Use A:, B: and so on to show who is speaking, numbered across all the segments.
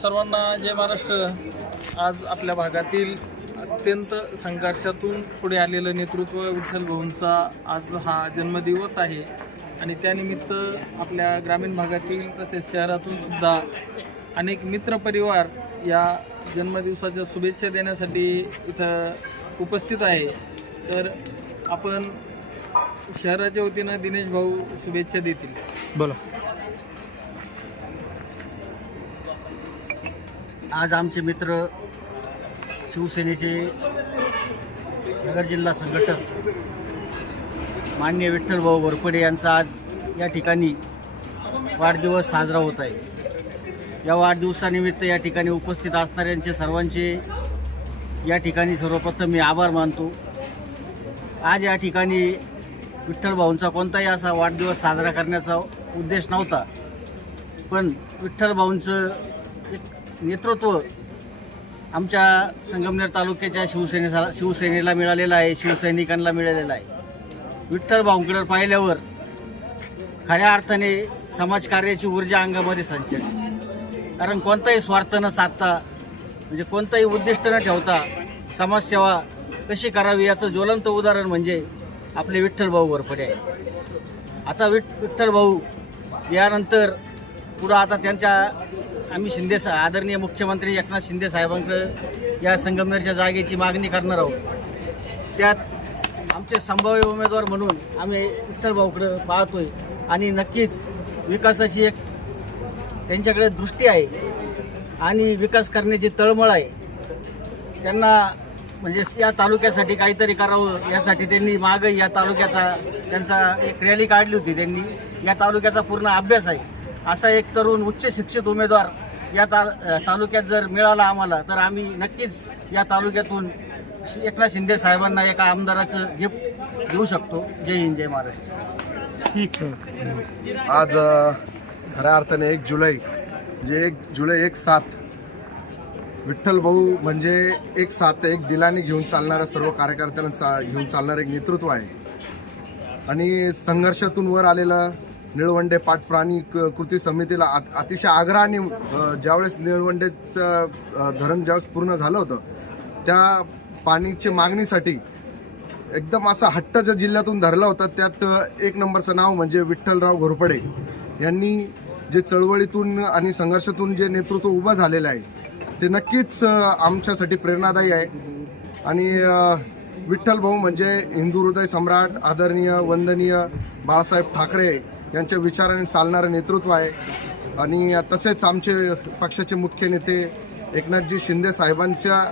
A: सर्वांना जय महाराष्ट्र. आज आपल्या भागातील अत्यंत संघर्षातून पुढे आलेलं नेतृत्व विठ्ठल भाऊंचा आज हा जन्मदिवस आहे. आणि त्यानिमित्त आपल्या ग्रामीण भागातील तसेच शहरातून सुद्धा अनेक मित्रपरिवार या जन्मदिवसाच्या शुभेच्छा देण्यासाठी इथं उपस्थित आहे. तर आपण शहराच्या वतीनं दिनेश भाऊ शुभेच्छा देतील.
B: बोला.
C: आज आमचे मित्र शिवसेनेचे नगर जिल्हा संघटक मान्य विठ्ठलभाऊ वरपडे यांचा आज या ठिकाणी वाढदिवस साजरा होत आहे. या वाढदिवसानिमित्त या ठिकाणी उपस्थित असणाऱ्यांचे सर्वांचे या ठिकाणी सर्वप्रथम मी आभार मानतो. आज या ठिकाणी विठ्ठलभाऊंचा कोणताही असा वाढदिवस साजरा करण्याचा उद्देश नव्हता. पण विठ्ठलभाऊंचं नेतृत्व आमच्या संगमनेर तालुक्याच्या शिवसेनेचा शिवसेनेला मिळालेलं आहे शिवसैनिकांना मिळालेलं आहे. विठ्ठल भाऊंकडे पाहिल्यावर खऱ्या अर्थाने समाजकार्याची ऊर्जा अंगामध्ये संचरली कारण कोणताही स्वार्थ न साधता म्हणजे कोणताही उद्दिष्ट न ठेवता समाजसेवा कशी करावी याचं ज्वलंत उदाहरण म्हणजे आपले विठ्ठल भाऊ वरपडे आहे. आता विठ विठ्ठल भाऊ यानंतर पुढं आता त्यांच्या आम्ही शिंदे आदरणीय मुख्यमंत्री एकनाथ शिंदे साहेबांकडे या संगमनेरच्या जागेची मागणी करणार आहोत. त्यात आमचे संभाव्य उमेदवार म्हणून आम्ही विठ्ठल भाऊकडे पाहतोय आणि नक्कीच विकासाची एक त्यांच्याकडे दृष्टी आहे आणि विकास करण्याची तळमळ आहे. त्यांना म्हणजे या तालुक्यासाठी काहीतरी करावं यासाठी त्यांनी मागं या तालुक्याचा त्यांचा एक रॅली काढली होती त्यांनी. या तालुक्याचा पूर्ण अभ्यास आहे. असा एक तरुण उच्च शिक्षित उमेदवार या ता तालुक्यात जर मिळाला आम्हाला तर आम्ही नक्कीच या तालुक्यातून एकनाथ शिंदे साहेबांना एका आमदाराचं गिफ्ट देऊ शकतो. जय हिंद जय महाराष्ट्र.
B: ठीक आहे.
D: आज खऱ्या अर्थाने एक जुलै जे एक जुलै एक सात. विठ्ठल भाऊ म्हणजे एक साथ एक दिलाने घेऊन चालणाऱ्या सर्व कार्यकर्त्यांना चा घेऊन चालणारं एक नेतृत्व आहे. आणि संघर्षातून वर आलेलं निळवंडे पाट प्राणी क- कृती समितीला अतिशय आग्रहाने ज्यावेळेस निळवंडेचं धरण ज्यावेळेस पूर्ण झालं होतं त्या पाणीची मागणीसाठी एकदम असा हट्ट ज्या जिल्ह्यातून धरला होता त्यात एक नंबरचं नाव म्हणजे विठ्ठलराव घोरपडे यांनी जे चळवळीतून आणि संघर्षातून जे नेतृत्व उभं झालेलं आहे ते नक्कीच आमच्यासाठी प्रेरणादायी आहे. आणि विठ्ठल भाऊ म्हणजे हिंदू हृदय सम्राट आदरणीय वंदनीय बाळासाहेब ठाकरे यांच्या विचाराने चालणारं नेतृत्व आहे. आणि तसेच आमचे पक्षाचे मुख्य नेते एकनाथजी शिंदे साहेबांच्या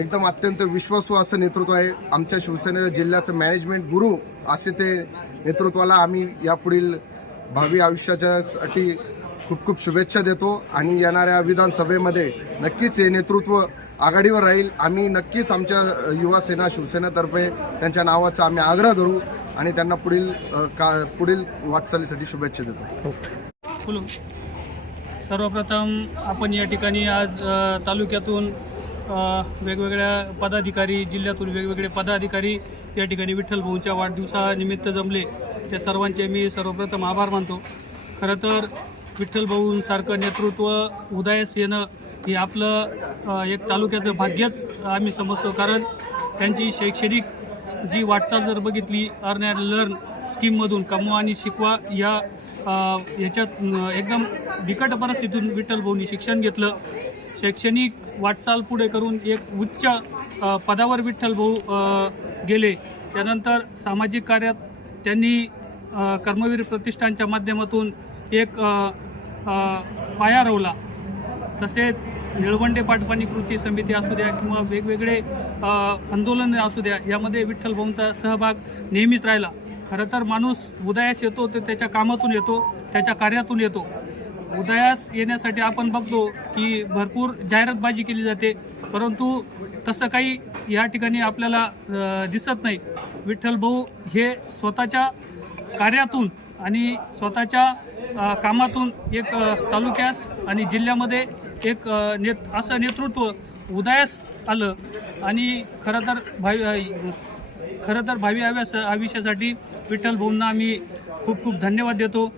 D: एकदम अत्यंत विश्वासू असं नेतृत्व आहे. आमच्या शिवसेनेच्या जिल्ह्याचं मॅनेजमेंट गुरु असे ते नेतृत्वाला आम्ही यापुढील भावी आयुष्याच्यासाठी खूप खूप शुभेच्छा देतो आणि येणाऱ्या विधानसभेमध्ये नक्कीच हे नेतृत्व आघाडीवर राहील. आम्ही नक्कीच आमच्या युवा सेना शिवसेनेतर्फे त्यांच्या नावाचा आम्ही आग्रह धरू. आणि त्यांना पुढील अ, का पुढील वाटचालीसाठी शुभेच्छा देतो.
E: बोलू सर्वप्रथम आपण या ठिकाणी आज अ, तालुक्यातून अ, वेगवेगळ्या पदाधिकारी जिल्ह्यातून वेगवेगळे पदाधिकारी या ठिकाणी विठ्ठल भाऊंच्या वाढदिवसानिमित्त जमले. त्या सर्वांचे मी सर्वप्रथम आभार मानतो. खरं तर विठ्ठल भाऊंसारखं नेतृत्व उदयास येणं हे आपलं अ, एक तालुक्याचं भाग्यच आम्ही समजतो. कारण त्यांची शैक्षणिक जी वाटचाल जर बघितली अर्न अँड लर्न स्कीममधून कमवा आणि शिकवा या याच्यात एकदम बिकट परिस्थितीतून विठ्ठल शिक्षण घेतलं. शैक्षणिक वाटचाल पुढे करून एक उच्च पदावर विठ्ठल भाऊ गेले. त्यानंतर सामाजिक कार्यात त्यांनी कर्मवीर प्रतिष्ठानच्या माध्यमातून एक पाया रोवला. तसेच निळवंडे पाटपाणी कृती समिती असू द्या किंवा वेगवेगळे आंदोलन असू द्या यामध्ये विठ्ठलभाऊंचा सहभाग नेहमीच राहिला. खरं तर माणूस उदयास येतो ते त्याच्या कामातून येतो त्याच्या कार्यातून येतो. उदयास येण्यासाठी आपण बघतो की भरपूर जाहिरातबाजी केली जाते परंतु तसं काही या ठिकाणी आपल्याला दिसत नाही. विठ्ठल भाऊ हे स्वतःच्या कार्यातून आणि स्वतःच्या कामातून एक तालुक्यास आणि जिल्ह्यामध्ये एक नेत असं नेतृत्व उदयास आलं. आणि खरं तर भावी खरं तर भावी आव्यास आयुष्यासाठी विठ्ठल भाऊंना आम्ही खूप खूप धन्यवाद देतो.